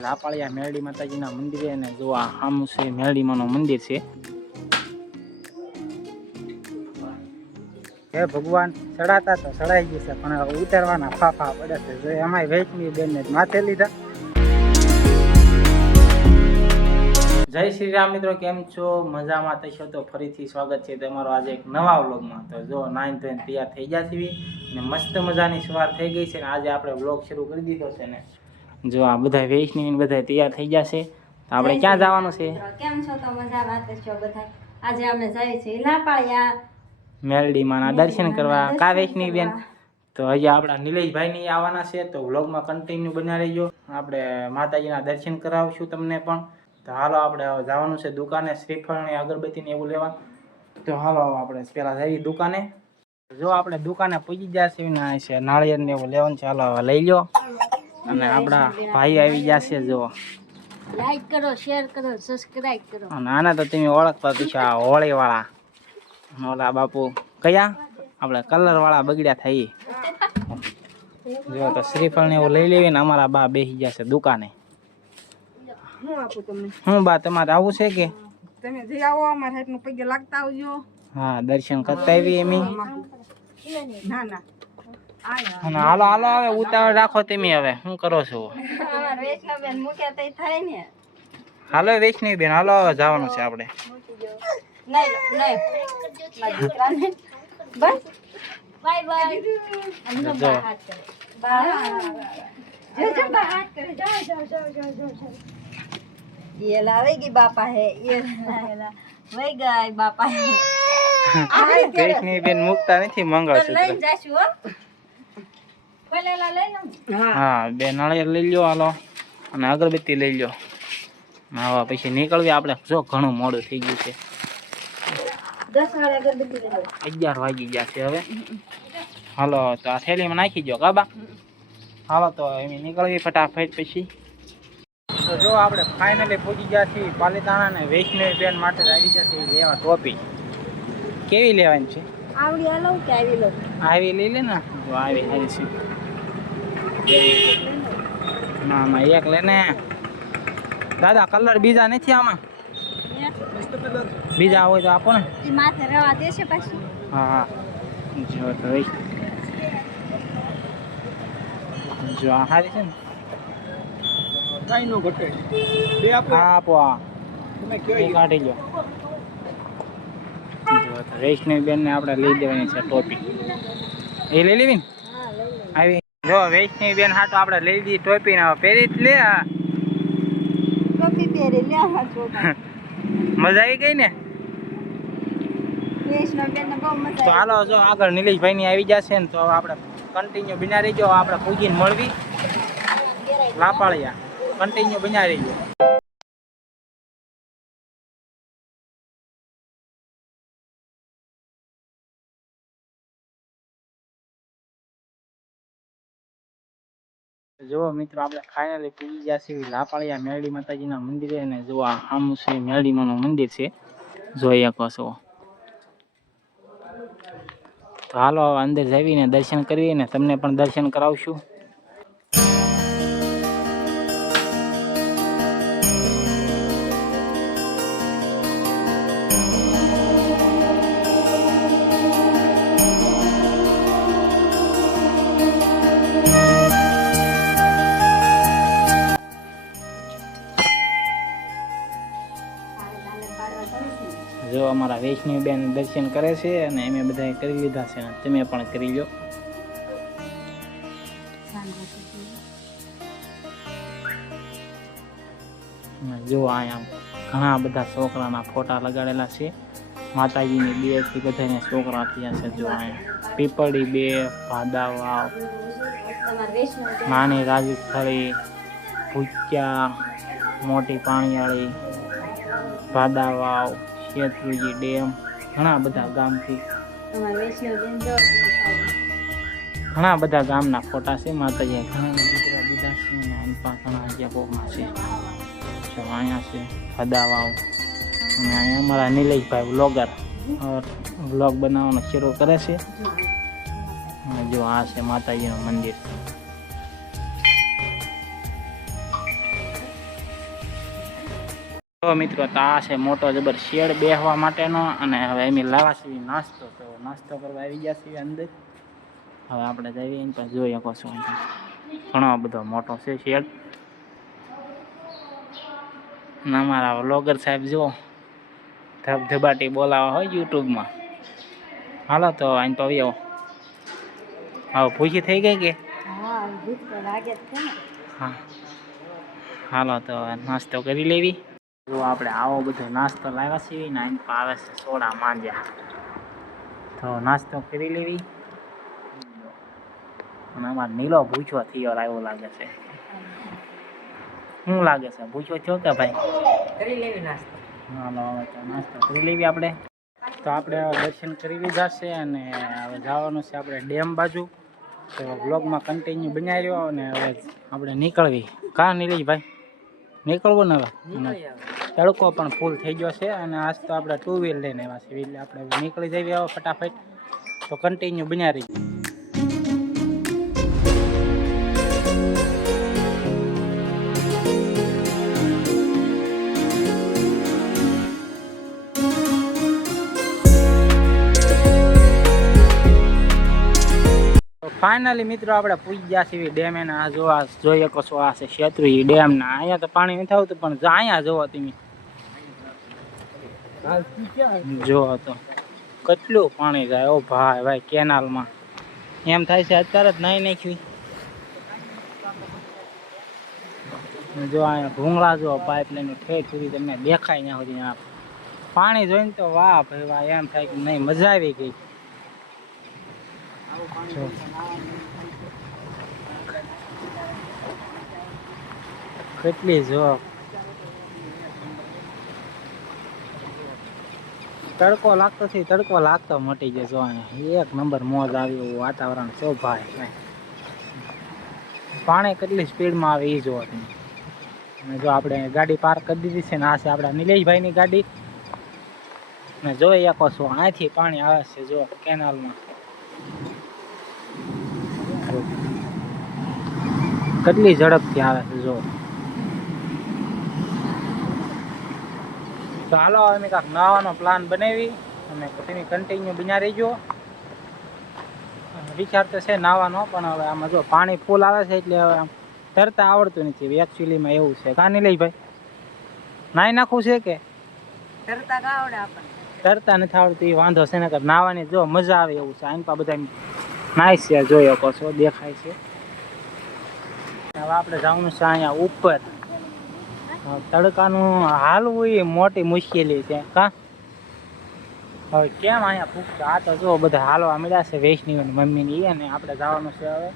લાપાળિયા મેરડી માતાજીના મંદિરે અને જો આ આમ છે મેરડીમાંનું મંદિર છે. હે ભગવાન, ચડાતા તો ચડાઈ ગયું છે, પણ ઉતારવાના ફાફા પડે છે. જો એમાંય વૈષ્ણવી બેન ને માથે લીધા. જય શ્રી રામ મિત્રો, કેમ છો? મજામાં થશો તો ફરીથી સ્વાગત છે તમારો આજે એક નવા વ્લોગમાં. તો જો નાઇન ધોઈને તૈયાર થઈ ગયા છીએ. ને મસ્ત મજાની સવાર થઈ ગઈ છે ને આજે આપણે વ્લોગ શરૂ કરી દીધો છે ને. જો આ બધા વૈષ્ણવી બધા તૈયાર થઈ ગયા છે. તો આપણે ક્યાં જવાનું છે? કેમ છો? તો મજા વાત છો બધા આજે અમે જઈએ છીએ લાપાળિયા. મેલડીમાંના દર્શન કરવા કા વૈષ્ણવી બેન. તો હજી આપણા નિલેશભાઈ ની આવવાના છે તો વ્લોગમાં કન્ટિન્યુ બના રહીજો આપણે માતાજીના દર્શન કરાવશું તમને પણ. તો હાલો આપણે હવે જવાનું છે દુકાને શ્રીફળ ને અગરબત્તી ને એવું લેવા. તો હાલો આપણે પેલા જઈએ દુકાને. જો આપણે દુકાને પૂજી જશે છે ને છે નાળિયેર ને એવું લેવાનું છે. હાલો હવે લઈ લો અને આપણા ભાઈ આવી ગયા છે જો. લાઈક કરો શેર કરો સબસ્ક્રાઇબ કરો. અને આના તો તમે ઓળખતા તો આ હોળી વાળા ઓલા બાપુ. કયા? આપણે કલર વાળા બગડ્યા થઈ જો તો શ્રીફળ ને એવું લઈ લેવી ને અમારા બા બેસી ગયા છે દુકાને. હું આપું તમને? હું બા તમારે આવું છે કે? તમે જે આવો અમારા હાથનું પગે લાગતા આવજો. હા દર્શન કરતા આવી એમી ના ના. અને હાલો હાલો હવે ઉતાવળ રાખો તમે હવે. શું કરો છો? હાલો વૈષ્ણવી બેન હાલો હવે જવાનું છે આપણે. બાપા હે. વૈ ગયા બાપા વૈષ્ણવી બેન મુકતા નથી મંગળ હો. બે નાળિયેર લઈ લ્યો હાલો. અને અગરબત્તી લઈ લ્યો. હા પછી નીકળવી આપણે. જો ઘણું મોડું થઈ ગયું છે. લો અગિયાર વાગી ગયા છે હવે. હાલો તો આ થેલીમાં નાખી દો કાબા. હાલો તો એમ નીકળવી ફટાફટ પછી. તો જો આપણે ફાઇનલી પહોંચી ગયા છીએ પાલિતાણા ને વૈષ્ણવી બેન માટે આવી ગયા છીએ લેવા ટોપી. કેવી લેવાની છે? આવડી લઉં કે આવી લઉં આવી લઈ લે ને. જો આવી સારી છે. ના ના એક લેને. દાદા કલર બીજા નથી આમાં? બીજા હોય તો આપો ને. માથે રવા દેશે પાછી. હા. હા જો તો ભાઈ જો આ સારી છે ને. કઈ નો ઘટે. બે હા આપો આ. તમે કયો કાઢી લો જો તો વૈષ્ણવી બેન ને આપણે લઈ દેવાની છે ટોપી. એ લઈ લેવી ને? જો વૈષ્ણવી બેન હાટો આપણે લઈ દીધી ટોપી ને પહેરી જ લે. ટોપી પહેરી મજા આવી ગઈ ને? તો હાલો જો આગળ નિલેશભાઈ ની આવી જશે ને તો આપણે કન્ટિન્યુ બિના રહીજો આપણે પૂજીને મળવી. લાપાળિયા. કન્ટિન્યુ બિના રહીજો જો મિત્રો, આપણે ફાઇનલી પૂરી ગયા છીએ લાપાળિયા મેરડી માતાજીના મંદિરે અને જો આ આમ છે મેરડીમાંનું મંદિર છે, જોઈ શકો તો હાલો અંદર જઈને દર્શન કરીએ ને તમને પણ દર્શન કરાવશું. અમારા વૈષ્ણવી બેન દર્શન કરે છે અને અમે બધાએ કરી લીધા છે અને તમે પણ કરી લો. જો અહીંયા ઘણા બધા છોકરાના ફોટા લગાડેલા છે. માતાજીની બેથી બધાને છોકરા થયા છે જો અહીંયા પીપળી બે ભાદા વાવ તમારે વૈષ્ણવ બેન નાની રાજસ્થળી ભૂક્યા મોટી પાણીયાળી ભાદા વાવ શેત્રુજી ડેમ ઘણા બધા ગામથી. ઘણા બધા ગામના ફોટા છે માતાજી ઘણા દીકરા દીધા છે અને અનપા ઘણા અધ્યાપકમાં છે. જો અહીંયા છે ખદાવાઓ અને અહીંયા અમારા નિલેશભાઈ વ્લોગર. વ્લોગ બનાવવાનો શરૂ કરે છે. જો આ છે માતાજીનું મંદિર. તો મિત્રો તો આ છે મોટો જબર શેડ બેહવા માટેનો અને હવે એમ લાવા છીએ નાસ્તો તો નાસ્તો કરવા આવી ગયા છીએ અંદર. હવે આપણે જઈએ એની પાસે જોઈ શકો છો ઘણો બધો મોટો છે શેડ. અને અમારા વ્લોગર સાહેબ જુઓ ધબધબાટી બોલાવા હોય યુટ્યુબમાં. હાલો તો આઈને તો આવો હવે પૂછી થઈ ગઈ કે? હા હાલો તો નાસ્તો કરી લેવી. જો આપણે આવો બધો નાસ્તો લાવ્યા છીએ ને અહીં આવે છે સોડા માંજ્યા. તો નાસ્તો કરી લેવી. અને અમારે નીલો ભૂચો થયો આવ્યો લાગે છે. શું લાગે છે? ભૂચો થયો કે ભાઈ? કરી લેવી નાસ્તો. હાલો તો નાસ્તો કરી લેવી આપણે. તો આપણે દર્શન કરી લીધા છે અને હવે જવાનું છે આપણે ડેમ બાજુ. તો બ્લોગમાં કન્ટિન્યુ બનાવી રહ્યો અને હવે આપણે નીકળવી. કાં નીકળી ભાઈ નીકળવું ને તડકો પણ ફૂલ થઈ ગયો છે અને આજ તો આપણે ટુ વ્હીલ લઈને આવ્યા છીએ. એટલે આપણે નીકળી જઈએ આવો ફટાફટ. તો કન્ટિન્યુ બનાવી રહી ફાઇનલી મિત્રો આપણે પૂજ્યા છીએ ડેમ એને. આ જોવા જોઈએ જોઈ શકો આ છે શેત્રી ડેમ ના. અહીંયા તો પાણી નથી આવતું, પણ અહીંયા જોવો તમે. જોવો તો કેટલું પાણી જાય. ઓ ભાઈ ભાઈ, કેનાલમાં. એમ થાય છે અત્યારે જ નાઈ નાખવી જો અહીંયા ભૂંગળા જો પાઇપલાઈન ઠેઠ સુધી તમને દેખાય ત્યાં સુધી પાણી જોઈને તો વાહ ભાઈ, વાહ, એમ થાય કે નહીં, મજા આવી ગઈ. કેટલી જો. તડકો લાગતો છે, તડકો લાગતો મટી ગયો જો એક નંબર મોજ આવ્યો વાતાવરણ. છે પાણી કેટલી સ્પીડમાં આવે એ જોવો તમે. જો આપણે ગાડી પાર્ક કરી દીધી છે ને આ છે આપણા નિલેશભાઈની ગાડી. ને જોઈ શકો છો અહીંથી પાણી આવે છે જો કેનાલમાં. કેટલી ઝડપથી આવે છે જો. તો હાલો અમે કાંક નાવાનો પ્લાન બનાવી. અને તમે કન્ટિન્યુ બિના રહીજો. વિચાર તો છે નાવાનો પણ હવે આમાં જો પાણી ફૂલ આવે છે એટલે હવે આમ તરતા આવડતું નથી. એકચ્યુઅલીમાં એવું છે. કાની લઈ ભાઈ. નાઈ નાખવું છે કે? તરતા આપણને. તરતા નથી આવડતું એ વાંધો છે. ને નાવાની જો મજા આવે એવું છે. આની પા બધા નાઈસ છે જોઈ શકો છો દેખાય છે. હવે આપણે જવાનું છે અહીંયા ઉપર. તડકાનું હાલવું એ મોટી મુશ્કેલી છે. કા? હવે કેમ અહીંયા ફૂક આ તો જો બધા હાલવા મળ્યા છે વૈષ્ણવી મમ્મી મમ્મીની અને આપણે જવાનું છે હવે.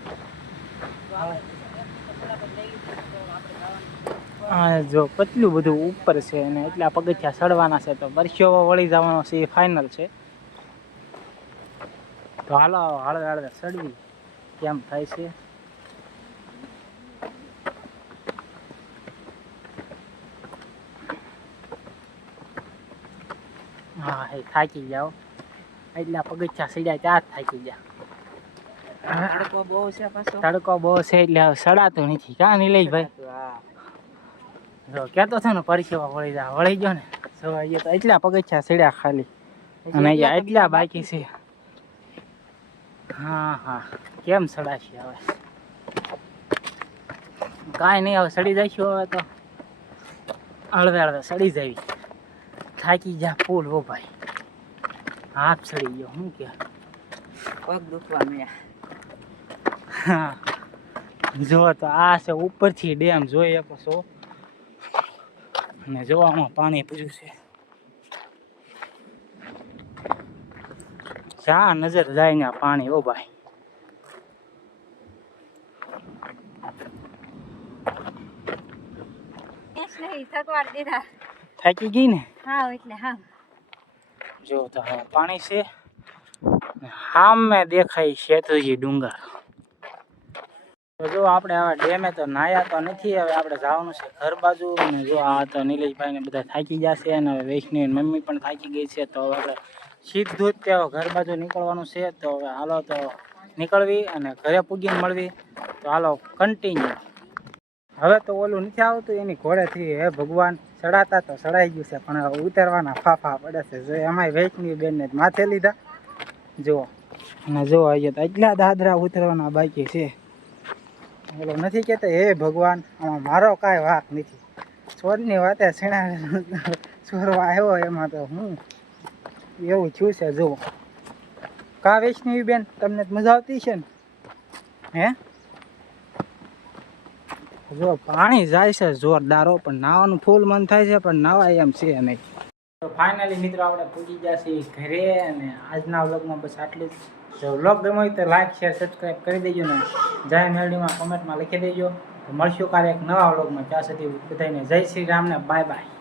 જો કેટલું બધું ઉપર છે અને એટલા પગથિયા સડવાના છે તો પરસેવો વળી જવાનો છે એ ફાઇનલ છે. તો હાલો, હળવે હળવે સડવી કેમ થાય છે? હા એ થાકી જાઓ એટલા પગથિયા ચડ્યા ત્યાં જ થાકી ગયા તડકો બહુ છે પાછો તડકો બહુ છે એટલે હવે સડાતું નથી કાં નહીં ભાઈ હા જો કહેતો છે ને પરસેવો વળી જા વળી ગયો ને જો અહીંયા તો એટલા પગથિયા સીડ્યા ખાલી અને અહીંયા એટલા બાકી છે હા હા કેમ સડાશે હવે કાંઈ નહીં હવે સડી જઈશું હવે તો હળવે હળવે સડી જવી થાકી જા ફૂલ હો ભાઈ. હાથ ચડી ગયો. શું કે? પગ દુખવા મળ્યા જો તો આ છે ઉપરથી ડેમ જોઈ શકો છો. અને જોવામાં પાણી પૂર્યું છે. જા નજર જાય ને પાણી ઓ ભાઈ. થકવાડ દીધા. થાકી ગઈ ને? હા એટલે હા જો તો પાણી છે. સામે દેખાય શેતુજી ડુંગર. જો આપણે હવે ડેમે તો નાયા તો નથી હવે આપણે જવાનું છે ઘર બાજુ. અને જો આ તો નિલેશભાઈ ને બધા થાકી જશે અને હવે વૈષ્ણવી મમ્મી પણ થાકી ગઈ છે. તો હવે આપણે સીધું જ ત્યાં ઘર બાજુ નીકળવાનું છે. તો હવે હાલો તો નીકળવી અને ઘરે પૂગીને મળવી. તો હાલો કન્ટિન્યુ હવે તો ઓલું નથી આવતું, એની ઘોડેથી હે ભગવાન, ચડાતા તો ચડાઈ ગયું છે, પણ ઉતરવાના ફાફા પડે છે. જો એમાંય વૈષ્ણવી બેનને માથે લીધા. જુઓ. અને જો અહીંયા તો એટલા દાદરા ઉતરવાના બાકી છે. ઓલો નથી કહેતા, હે ભગવાન, આમાં મારો કાંઈ વાક નથી. ચોરની વાતે છેણા છોરવા આવ્યો એમાં તો હું એવું થયું છે, જુઓ. કા વૈષ્ણવી બેન, તમને મજા આવતી છે ને? હે? જો પાણી જાય છે, જોરદારો પણ નાવાનું ફૂલ મન થાય છે, પણ નાવાય એમ છે નહીં. તો ફાઇનલી મિત્રો આપણે પૂજી છીએ ઘરે અને આજના વ્લોગમાં બસ આટલું જ. જો વ્લોગ ગમ્યો હોય તો લાઈક શેર સબસ્ક્રાઈબ કરી દેજો ને જય મેળવીમાં કમેન્ટમાં લખી દેજો. તો મળશું કાલે એક નવા વ્લોગમાં. ત્યાં સુધી બધાને જય શ્રી રામ ને બાય બાય